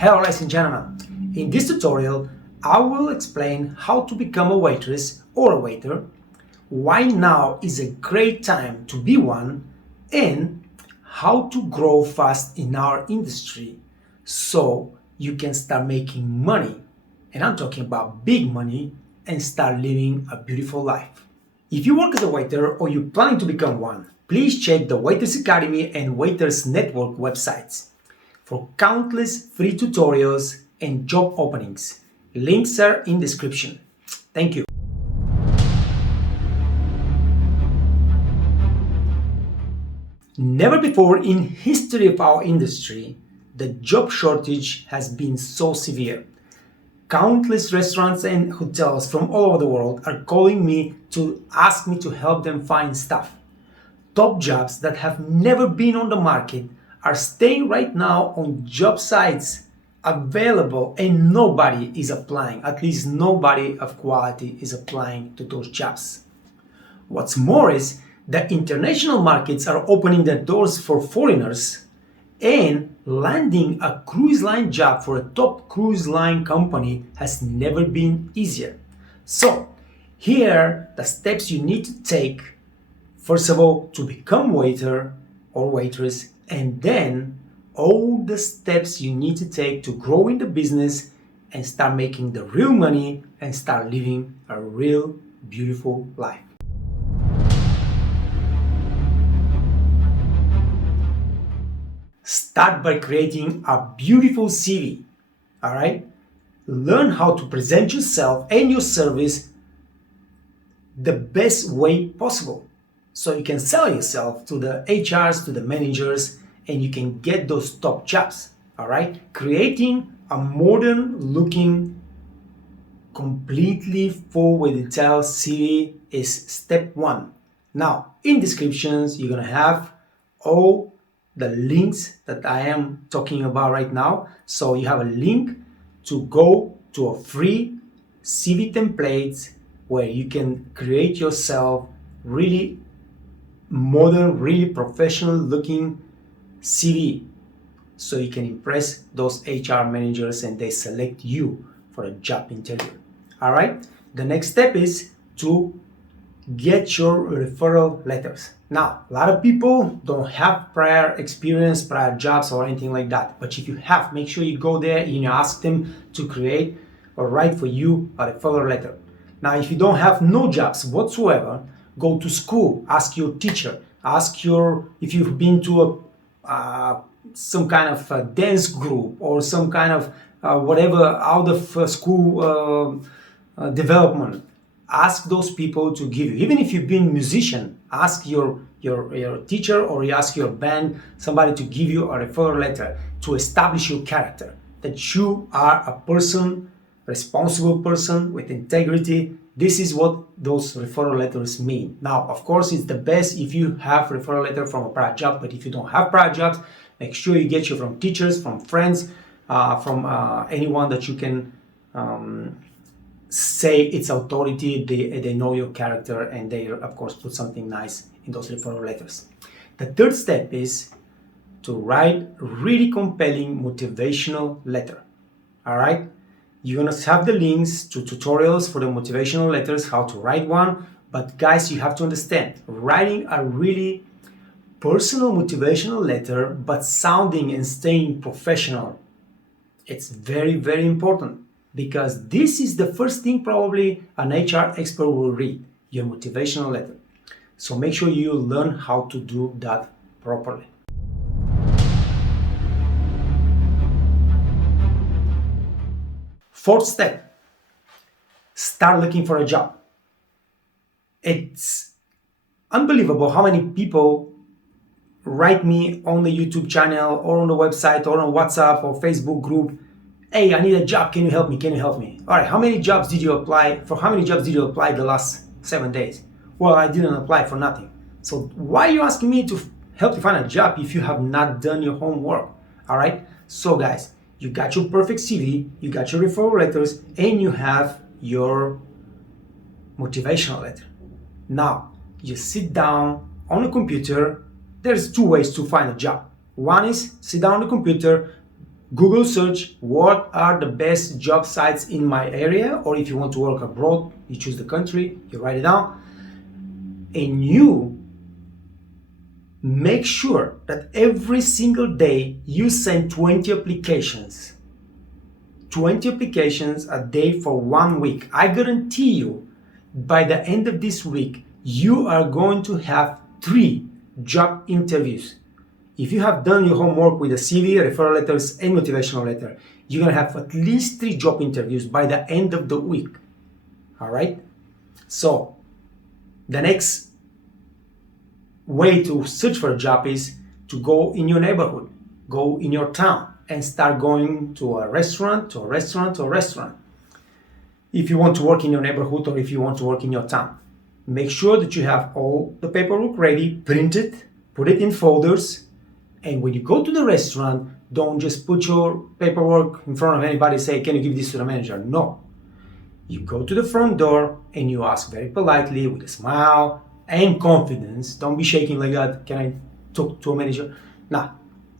Hello ladies and gentlemen, in this tutorial I will explain how to become a waitress or a waiter, why now is a great time to be one, and how to grow fast in our industry so you can start making money, and I'm talking about big money, and start living a beautiful life. If you work as a waiter or you're planning to become one, please check the Waitress Academy and Waiters Network websites for countless free tutorials and job openings. Links are in description. Thank you. Never before in history of our industry, the job shortage has been so severe. Countless restaurants and hotels from all over the world are calling me to ask me to help them find staff. Top jobs that have never been on the market are staying right now on job sites available, and nobody is applying, at least nobody of quality is applying to those jobs. What's more is that international markets are opening their doors for foreigners, and landing a cruise line job for a top cruise line company has never been easier. So here are the steps you need to take. First of all, to become waiter or waitress, and then all the steps you need to take to grow in the business and start making the real money and start living a real beautiful life. Start by creating a beautiful CV, all right? Learn how to present yourself and your service the best way possible, so you can sell yourself to the HRs, to the managers, and you can get those top jobs, all right? Creating a modern looking, completely full with detailed CV is step one. Now, in descriptions, you're gonna have all the links that I am talking about right now. So you have a link to go to a free CV template where you can create yourself really modern, really professional looking CV, so you can impress those HR managers and they select you for a job interview. All right, the next step is to get your referral letters. Now, a lot of people don't have prior experience, prior jobs or anything like that, but if you have, make sure you go there and you ask them to create or write for you a referral letter. Now, if you don't have no jobs whatsoever, go to school, ask your teacher, if you've been to some kind of a dance group or some kind of whatever out of school development. Ask those people to give you. Even if you've been a musician, ask your teacher or you ask your band, somebody to give you a referral letter to establish your character, that you are a person, responsible person with integrity. This is what those referral letters mean. Now, of course, it's the best if you have referral letter from a prior job, but if you don't have prior jobs, make sure you get you from teachers, from friends, from anyone that you can say it's authority, they know your character, and they, of course, put something nice in those referral letters. The third step is to write really compelling motivational letter, all right? You're gonna have the links to tutorials for the motivational letters, how to write one. But guys, you have to understand, writing a really personal motivational letter, but sounding and staying professional, it's very, very important, because this is the first thing probably an HR expert will read, your motivational letter. So make sure you learn how to do that properly. Fourth step, start looking for a job. It's unbelievable how many people write me on the YouTube channel or on the website or on WhatsApp or Facebook group, hey, I need a job, can you help me, can you help me? All right, how many jobs did you apply the last 7 days? Well, I didn't apply for nothing. So why are you asking me to help you find a job if you have not done your homework? All right, so guys, you got your perfect CV, you got your referral letters, and you have your motivational letter. Now, you sit down on a computer. There's two ways to find a job. One is sit down on the computer, Google search what are the best job sites in my area, or if you want to work abroad, you choose the country, you write it down, and you make sure that every single day you send 20 applications. 20 applications a day for 1 week. I guarantee you, by the end of this week, you are going to have 3 job interviews. If you have done your homework with a CV, referral letters, and motivational letter, you're going to have at least 3 job interviews by the end of the week. All right? So, the next way to search for a job is to go in your neighborhood, go in your town, and start going to a restaurant, If you want to work in your neighborhood or if you want to work in your town, make sure that you have all the paperwork ready, print it, put it in folders, and when you go to the restaurant, don't just put your paperwork in front of anybody and say, can you give this to the manager? No. You go to the front door and you ask very politely with a smile and confidence. Don't be shaking like that. Can I talk to a manager? Nah.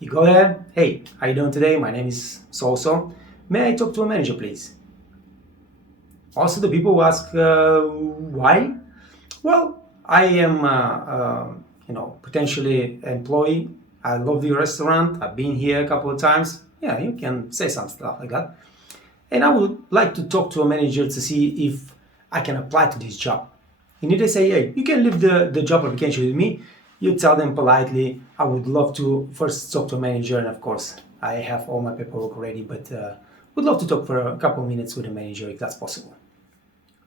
You go ahead. Hey, how you doing today? My name is so-so. May I talk to a manager, please? Also, the people who ask why. Well, I am, potentially employee. I love the restaurant. I've been here a couple of times. Yeah, you can say some stuff like that. And I would like to talk to a manager to see if I can apply to this job. You need to say, hey, you can leave the job application with me. You tell them politely, I would love to first talk to a manager. And of course, I have all my paperwork ready, but would love to talk for a couple of minutes with a manager if that's possible.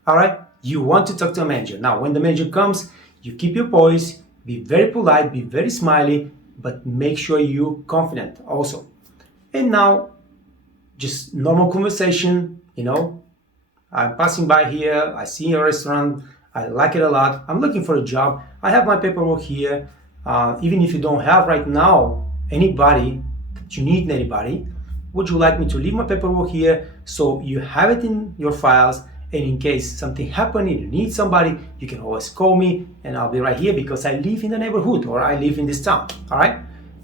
All right, you want to talk to a manager. Now, when the manager comes, you keep your poise, be very polite, be very smiley, but make sure you're confident also. And now, just normal conversation, I'm passing by here, I see a restaurant, I like it a lot, I'm looking for a job, I have my paperwork here. Even if you don't have right now anybody, that you need anybody, would you like me to leave my paperwork here so you have it in your files, and in case something happened and you need somebody, you can always call me and I'll be right here because I live in the neighborhood or I live in this town. All right?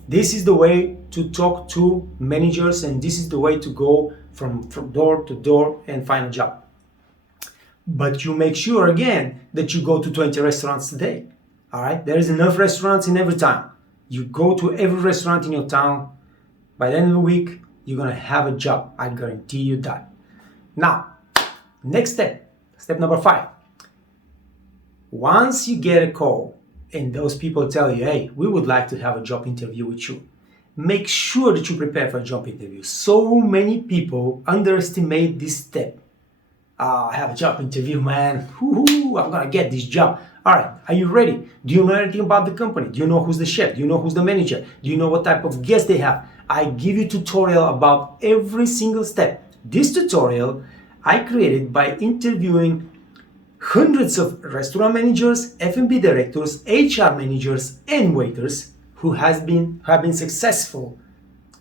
This is the way to talk to managers, and this is the way to go from door to door and find a job. But you make sure again that you go to 20 restaurants a day. All right? There is enough restaurants in every town. You go to every restaurant in your town. By the end of the week, you're going to have a job. I guarantee you that. Now, next step number 5. Once you get a call and those people tell you, hey, we would like to have a job interview with you, make sure that you prepare for a job interview. So many people underestimate this step. I have a job interview, man. Woo-hoo, I'm going to get this job. All right, are you ready? Do you know anything about the company? Do you know who's the chef? Do you know who's the manager? Do you know what type of guests they have? I give you a tutorial about every single step. This tutorial I created by interviewing hundreds of restaurant managers, F&B directors, HR managers, and waiters who have been successful.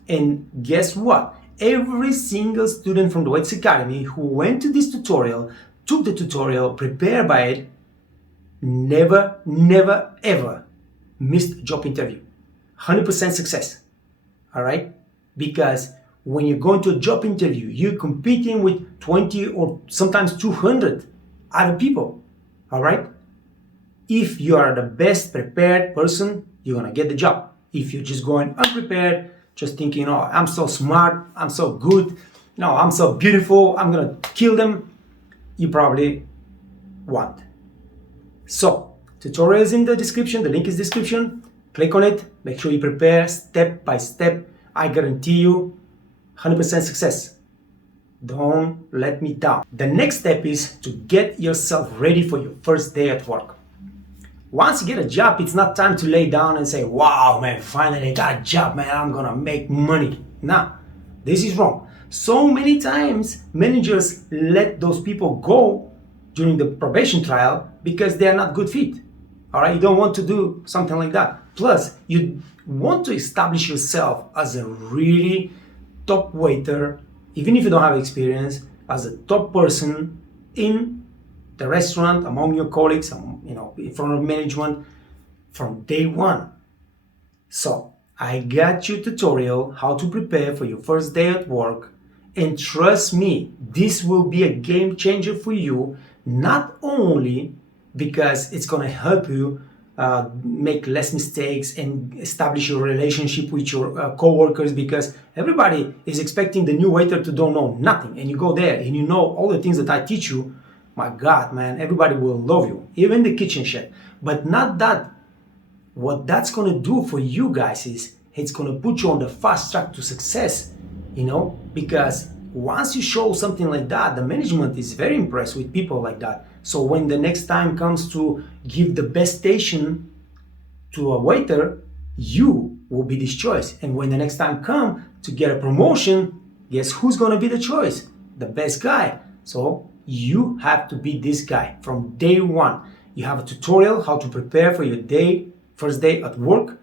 And guess what? Every single student from the Waitress Academy who went to this tutorial, took the tutorial, prepared by it, never, ever missed a job interview. 100% success. All right? Because when you go into a job interview, you're competing with 20 or sometimes 200 other people. All right? If you are the best prepared person, you're going to get the job. If you're just going unprepared, just thinking, oh, I'm so smart, I'm so good, no, I'm so beautiful, I'm going to kill them, you probably won't. So, tutorial is in the description, the link is description. Click on it, make sure you prepare step by step. I guarantee you 100% success. Don't let me down. The next step is to get yourself ready for your first day at work. Once you get a job, it's not time to lay down and say, wow, man, finally I got a job, man, I'm gonna make money. Nah, this is wrong. So many times, managers let those people go during the probation trial because they're not good fit. All right, you don't want to do something like that. Plus, you want to establish yourself as a really top waiter, even if you don't have experience, as a top person in the restaurant, among your colleagues, in front of management from day one. So I got you tutorial how to prepare for your first day at work, and trust me, this will be a game changer for you, not only because it's going to help you make less mistakes and establish your relationship with your co-workers, because everybody is expecting the new waiter to don't know nothing, and you go there and you know all the things that I teach you. My God, man, everybody will love you, even the kitchen chef. But not that. What that's going to do for you guys is it's going to put you on the fast track to success, because once you show something like that, the management is very impressed with people like that. So when the next time comes to give the best station to a waiter, you will be this choice. And when the next time come to get a promotion, guess who's going to be the choice? The best guy. So you have to be this guy from day one. You have a tutorial how to prepare for your first day at work.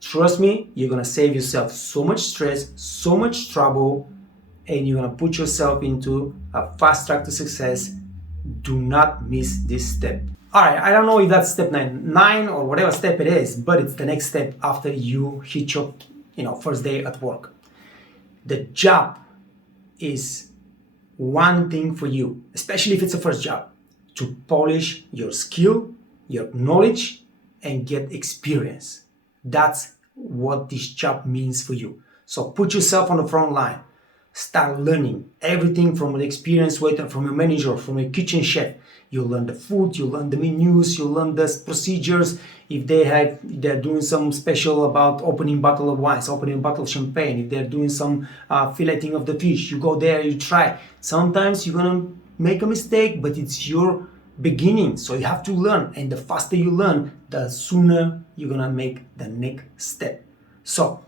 Trust me, you're going to save yourself so much stress, so much trouble, and you're going to put yourself into a fast track to success. Do not miss this step. All right, I don't know if that's step nine or whatever step it is, but it's the next step after you hit your first day at work. The job is one thing for you, especially if it's a first job, to polish your skill, your knowledge, and get experience. That's what this job means for you. So put yourself on the front line. Start learning everything from an experienced waiter, from a manager, from a kitchen chef. You'll learn the food, you'll learn the menus, you'll learn the procedures. If they're doing some special about opening bottle of wines, opening a bottle of champagne, if they're doing some filleting of the fish, you go there, you try. Sometimes you're gonna make a mistake, but it's your beginning, so you have to learn, and the faster you learn, the sooner you're gonna make the next step. So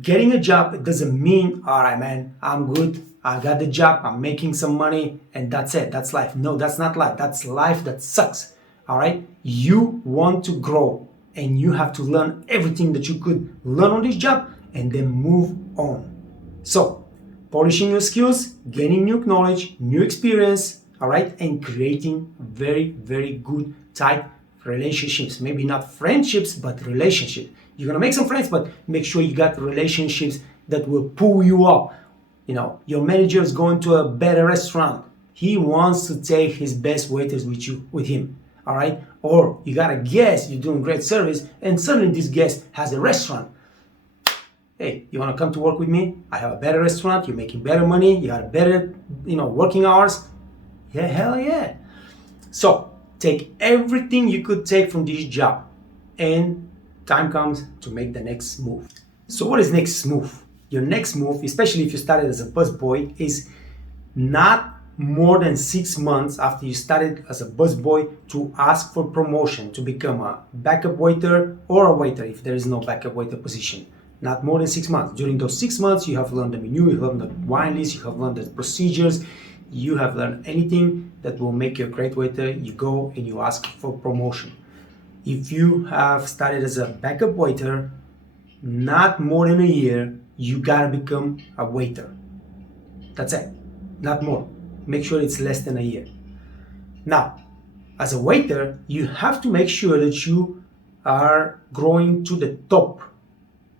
getting a job, it doesn't mean, all right, man, I'm good, I got the job, I'm making some money, and that's it, that's life. No, that's not life. That's life that sucks. All right, you want to grow, and you have to learn everything that you could learn on this job and then move on. So polishing your skills, gaining new knowledge, new experience, all right, and creating very, very good, tight relationships. Maybe not friendships, but relationships. You're gonna make some friends, but make sure you got relationships that will pull you up. Your manager is going to a better restaurant. He wants to take his best waiters with him, all right? Or you got a guest, you're doing great service, and suddenly this guest has a restaurant. Hey, you wanna come to work with me? I have a better restaurant, you're making better money, you got better, working hours. Yeah, hell yeah. So take everything you could take from this job, and time comes to make the next move. So what is next move? Your next move, especially if you started as a busboy, is not more than 6 months after you started as a busboy to ask for promotion to become a backup waiter or a waiter if there is no backup waiter position. Not more than 6 months. During those 6 months, you have learned the menu, you have learned the wine list, you have learned the procedures, you have learned anything that will make you a great waiter. You go and you ask for promotion. If you have started as a backup waiter, not more than a year, you gotta become a waiter. That's it, not more. Make sure it's less than a year. Now, as a waiter, you have to make sure that you are growing to the top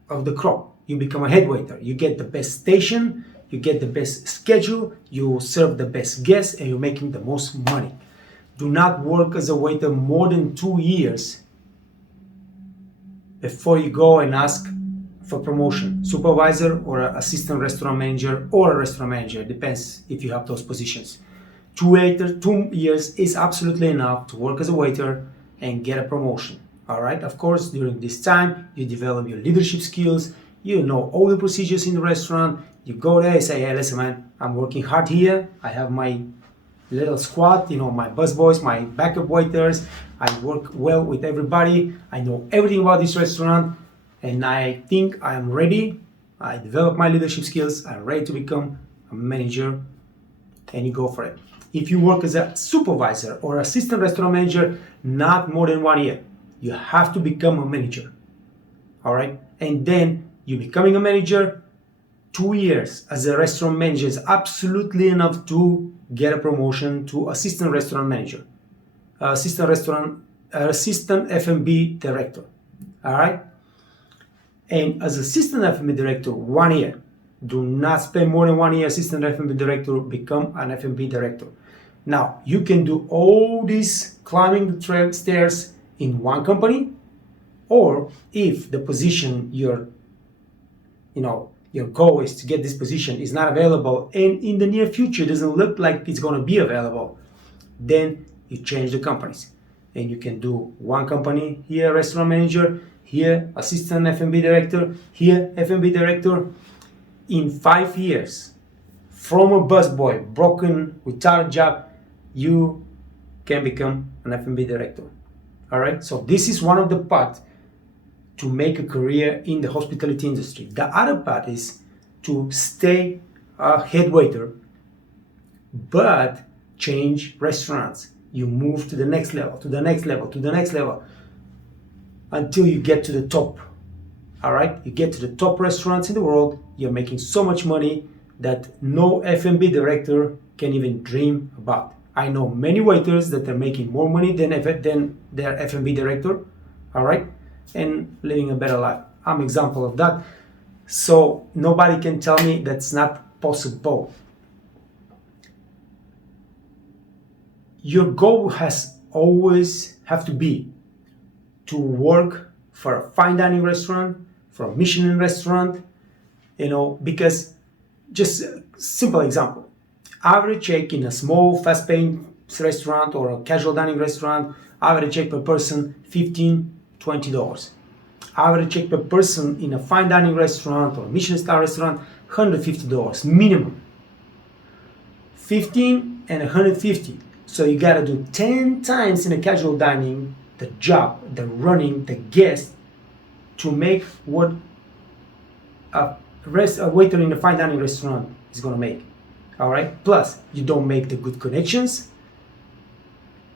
of the crop. You become a head waiter. You get the best station, you get the best schedule, you serve the best guests, and you're making the most money. Do not work as a waiter more than 2 years before you go and ask for promotion. Supervisor or assistant restaurant manager or a restaurant manager. It depends if you have those positions. 2 years is absolutely enough to work as a waiter and get a promotion. All right. Of course, during this time, you develop your leadership skills. You know all the procedures in the restaurant. You go there and say, hey, listen, man, I'm working hard here. I have my little squad, my busboys, my backup waiters. I work well with everybody. I know everything about this restaurant, and I think I'm ready. I develop my leadership skills. I'm ready to become a manager, and you go for it. If you work as a supervisor or assistant restaurant manager, not more than 1 year. You have to become a manager. All right? And then you becoming a manager, 2 years as a restaurant manager is absolutely enough to get a promotion to assistant restaurant manager, assistant F&B director. All right? And as assistant F&B director, 1 year. Do not spend more than 1 year assistant F&B director, become an F&B director. Now, you can do all this climbing the stairs in one company, or if the position your goal is to get this position is not available and in the near future doesn't look like it's going to be available, then you change the companies. And you can do one company, here restaurant manager, here assistant F&B director, here F&B director. In 5 years, from a busboy, broken, without a job, you can become an F&B director. All right, so this is one of the parts to make a career in the hospitality industry. The other part is to stay a head waiter, but change restaurants. You move to the next level, to the next level, to the next level, until you get to the top. All right, you get to the top restaurants in the world. You're making so much money that no F&B director can even dream about. I know many waiters that are making more money than their F&B director. All right, and living a better life. I'm an example of that. So nobody can tell me that's not possible. Your goal has always have to be to work for a fine dining restaurant, for a Michelin restaurant, because just a simple example. Average check in a small fast-paying restaurant or a casual dining restaurant, average check per person, $15-20. Average check per person in a fine dining restaurant or Michelin star restaurant, $150 minimum. 15 and 150. So you gotta do 10 times in a casual dining the job, the running, the guest, to make what a waiter in a fine dining restaurant is gonna make. All right. Plus, you don't make the good connections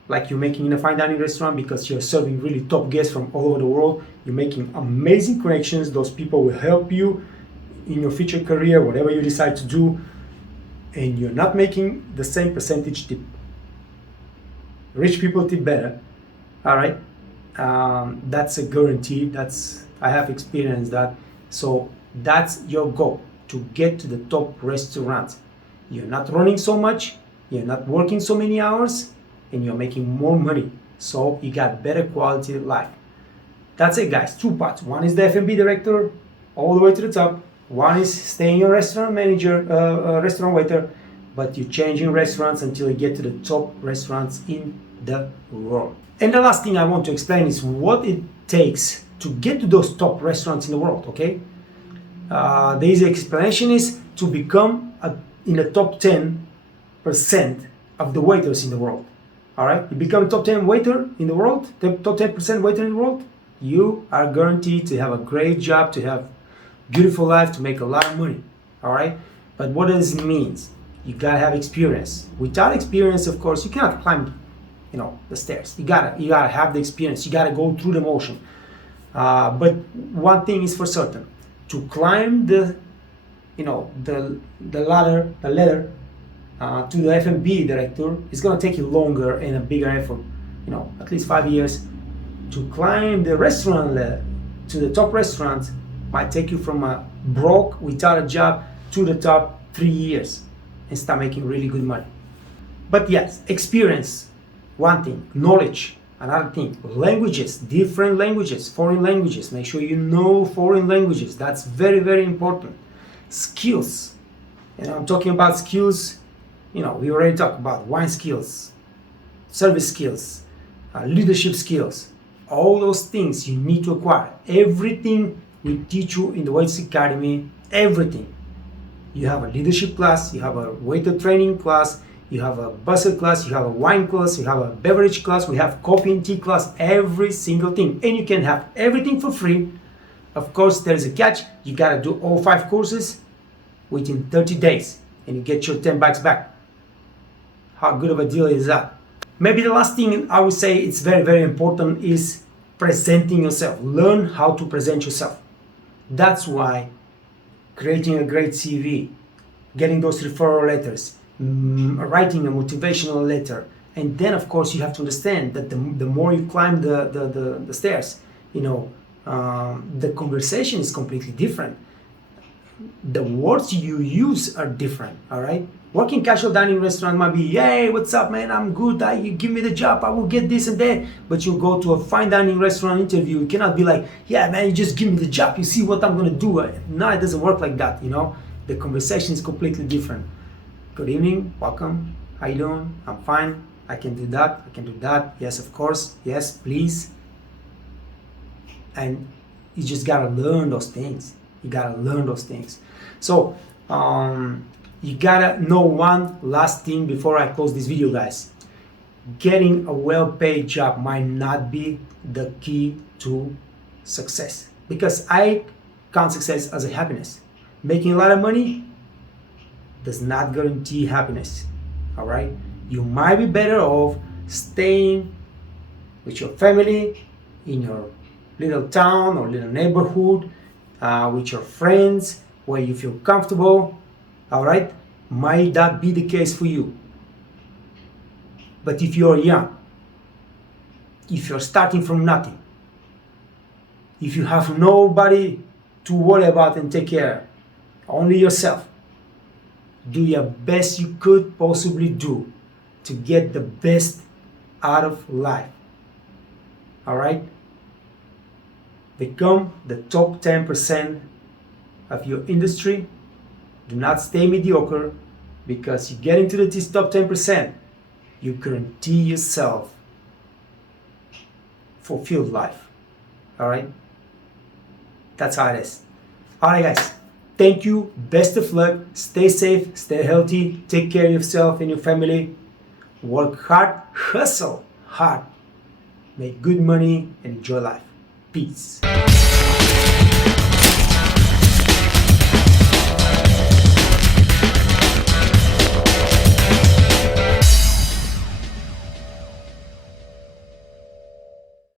like you're making in a fine dining restaurant, because you're serving really top guests from all over the world. You're making amazing connections. Those people will help you in your future career, whatever you decide to do, and you're not making the same percentage tip. Rich people tip better. All right. That's a guarantee. I have experienced that. So that's your goal, to get to the top restaurants. You're not running so much, you're not working so many hours, and you're making more money. So you got better quality of life. That's it, guys. 2 parts. One is the F&B director, all the way to the top. One is staying a restaurant manager, restaurant waiter, but you're changing restaurants until you get to the top restaurants in the world. And the last thing I want to explain is what it takes to get to those top restaurants in the world, okay? The easy explanation is to become in the top 10% of the waiters in the world. All right, you become a top 10 waiter in the world, the top 10% waiter in the world, you are guaranteed to have a great job, to have beautiful life, to make a lot of money. All right, but what does it mean? You gotta have experience. Without experience, of course, you cannot climb, the stairs. You gotta have the experience. You gotta go through the motion. But one thing is for certain: to climb the ladder to the F&B director is going to take you longer and a bigger effort, at least 5 years. To climb the restaurant ladder to the top restaurant might take you from a broke, without a job, to the top 3 years and start making really good money. But yes, experience, one thing, knowledge, another thing, languages, different languages, foreign languages. Make sure you know foreign languages. That's very, very important. Skills, I'm talking about skills, we already talked about wine skills, service skills, leadership skills. All those things you need to acquire. Everything we teach you in the Waitress Academy, everything. You have a leadership class, you have a waiter training class, you have a busser class, you have a wine class, you have a beverage class, we have coffee and tea class, every single thing. And you can have everything for free. Of course, there's a catch. You gotta do all 5 courses within 30 days and you get your $10 back. How good of a deal is that? Maybe the last thing I would say it's very, very important is presenting yourself. Learn how to present yourself. That's why creating a great CV, getting those referral letters, writing a motivational letter, and then of course you have to understand that the more you climb the stairs, the conversation is completely different. The words you use are different. All right, working casual dining restaurant might be, hey, what's up, man, I'm good, you give me the job, I will get this and that. But you go to a fine dining restaurant interview, you cannot be like, yeah, man, you just give me the job, you see what I'm gonna do. No, it doesn't work like that. The conversation is completely different. Good evening, welcome, how you doing? I'm fine, I can do that, I can do that, yes, of course, yes, please. And you just gotta learn those things. So you gotta know one last thing before I close this video, guys. Getting a well-paid job might not be the key to success, because I count success as a happiness. Making a lot of money does not guarantee happiness. All right, you might be better off staying with your family in your little town or little neighborhood, with your friends, where you feel comfortable. All right, might that be the case for you? But if you're young, if you're starting from nothing, if you have nobody to worry about and take care of, only yourself, do your best you could possibly do to get the best out of life. All right, become the top 10% of your industry. Do not stay mediocre, because you get into this top 10%, you guarantee yourself fulfilled life. All right, that's how it is. All right, guys, thank you, best of luck, stay safe, stay healthy, take care of yourself and your family, work hard, hustle hard, make good money, and enjoy life. Peace.